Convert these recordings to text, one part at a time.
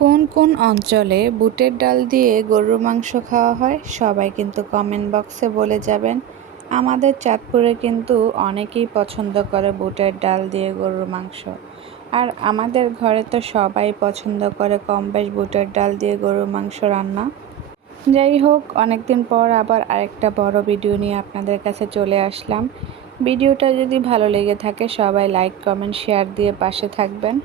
কোন কোন অঞ্চলে বুটের ডাল দিয়ে গরুর মাংস খাওয়া হয় সবাই কিন্তু কমেন্ট বক্সে বলে যাবেন। আমাদের চাঁদপুরে কিন্তু অনেকেই পছন্দ করে বুটের ডাল দিয়ে গরুর মাংস। আর আমাদের ঘরে তো সবাই পছন্দ করে কম বেশ বুটের ডাল দিয়ে গরুর মাংস রান্না। যাই হোক, অনেকদিন পর আবার আরেকটা বড় ভিডিও নিয়ে আপনাদের কাছে চলে আসলাম। ভিডিওটা যদি ভালো লেগে থাকে সবাই লাইক কমেন্ট শেয়ার দিয়ে পাশে থাকবেন।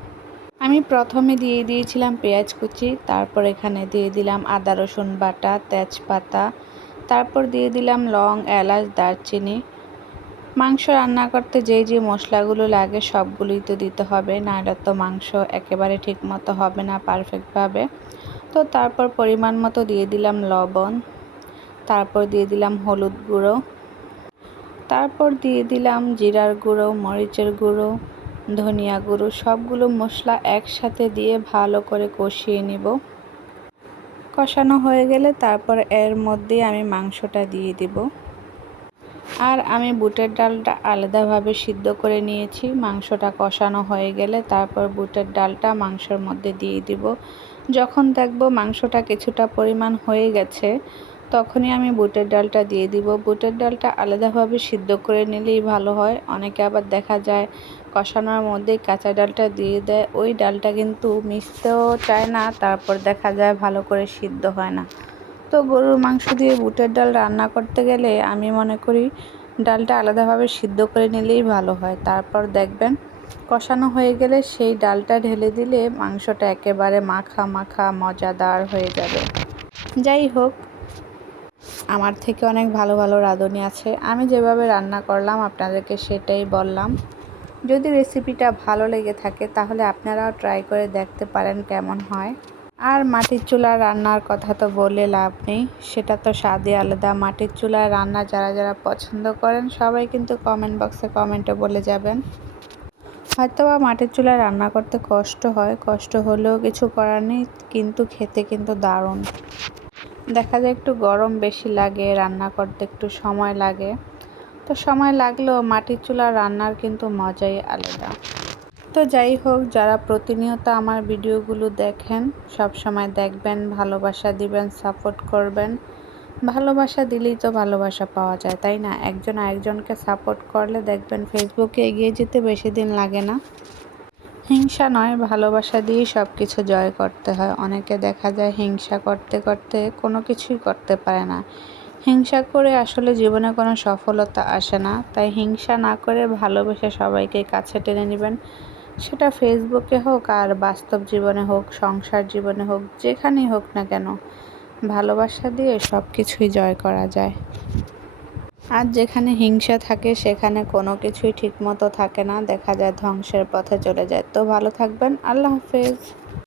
আমি প্রথমে দিয়ে দিয়েছিলাম পেঁয়াজ কুচি, তারপর এখানে দিয়ে দিলাম আদা রসুন বাটা, তেজপাতা, তারপর দিয়ে দিলাম লং, এলাচ, দারচিনি। মাংস রান্না করতে যে মশলাগুলো লাগে সবগুলোই তো দিতে হবে, নাহলে তো মাংস একেবারে ঠিক মতো হবে না পারফেক্টভাবে। তো তারপর পরিমাণ মতো দিয়ে দিলাম লবণ, তারপর দিয়ে দিলাম হলুদ গুঁড়ো, তারপর দিয়ে দিলাম জিরার গুঁড়ো, মরিচের গুঁড়ো, ধনিয়া গুঁড়ো। সবগুলো মশলা একসাথে দিয়ে ভালো করে কষিয়ে নিব। কষানো হয়ে গেলে তারপর এর মধ্যে আমি মাংসটা দিয়ে দিব। আর আমি বুটের ডালটা আলাদাভাবে সিদ্ধ করে নিয়েছি। মাংসটা কষানো হয়ে গেলে তারপর বুটের ডালটা মাংসের মধ্যে দিয়ে দিব। যখন দেখব মাংসটা কিছুটা পরিমাণ হয়ে গেছে তখনই আমি বুটের ডালটা দিয়ে দিব। বুটের ডালটা আলাদাভাবে সিদ্ধ করে নিলেই ভালো হয়। অনেকে আবার দেখা যায় কষানোর মধ্যেই কাঁচা ডালটা দিয়ে দেয়, ওই ডালটা কিন্তু মিশতেও চায় না, তারপর দেখা যায় ভালো করে সিদ্ধ হয় না। তো গরুর মাংস দিয়ে বুটের ডাল রান্না করতে গেলে আমি মনে করি ডালটা আলাদাভাবে সিদ্ধ করে নিলেই ভালো হয়। তারপর দেখবেন কষানো হয়ে গেলে সেই ডালটা ঢেলে দিলে মাংসটা একেবারে মাখা মাখা মজাদার হয়ে যাবে। যাই হোক, আমার থেকে অনেক ভালো ভালো রাঁধুনি আছে, আমি যেভাবে রান্না করলাম আপনাদেরকে সেটাই বললাম। যদি রেসিপিটা ভালো লেগে থাকে তাহলে আপনারাও ট্রাই করে দেখতে পারেন কেমন হয়। আর মাটির চুলার রান্নার কথা তো বলে লাভ নেই, সেটা তো স্বাদই আলাদা। মাটির চুলার রান্না যারা যারা পছন্দ করেন সবাই কিন্তু কমেন্ট বক্সে কমেন্টে বলে যাবেন। হয়তোবা মাটির চুলায় রান্না করতে কষ্ট হয়, কষ্ট হলেও কিছু করার নেই, কিন্তু খেতে কিন্তু দারুণ। দেখা যায় একটু গরম বেশি লাগে, রান্না করতে একটু সময় লাগে। তো সময় লাগলেও মাটির চুলার রান্নার কিন্তু মজাই আলাদা। তো যাই হোক, যারা প্রতিনিয়ত আমার ভিডিওগুলো দেখেন সব সময় দেখবেন, ভালোবাসা দিবেন, সাপোর্ট করবেন। ভালোবাসা দিলেই তো ভালোবাসা পাওয়া যায়, তাই না? একজন আরেকজনকে সাপোর্ট করলে দেখবেন ফেসবুকে এগিয়ে যেতে বেশি দিন লাগে না। হিংসা নয়, ভালোবাসা দিয়েই সব কিছু জয় করতে হয়। অনেকে দেখা যায় হিংসা করতে করতে কোনো কিছুই করতে পারে না। হিংসা করে আসলে জীবনে কোনো সফলতা আসে না। তাই হিংসা না করে ভালোবেসে সবাইকে কাছে টেনে নেবেন। সেটা ফেসবুকে হোক আর বাস্তব জীবনে হোক, সংসার জীবনে হোক, যেখানেই হোক না কেন, ভালোবাসা দিয়ে সব কিছুই জয় করা যায়। আর যেখানে হিংসা থাকে সেখানে কোনো কিছুই ঠিকমতো থাকে না, দেখা যায় ধ্বংসের পথে চলে যায়। তো ভালো থাকবেন, আল্লাহ হাফেজ।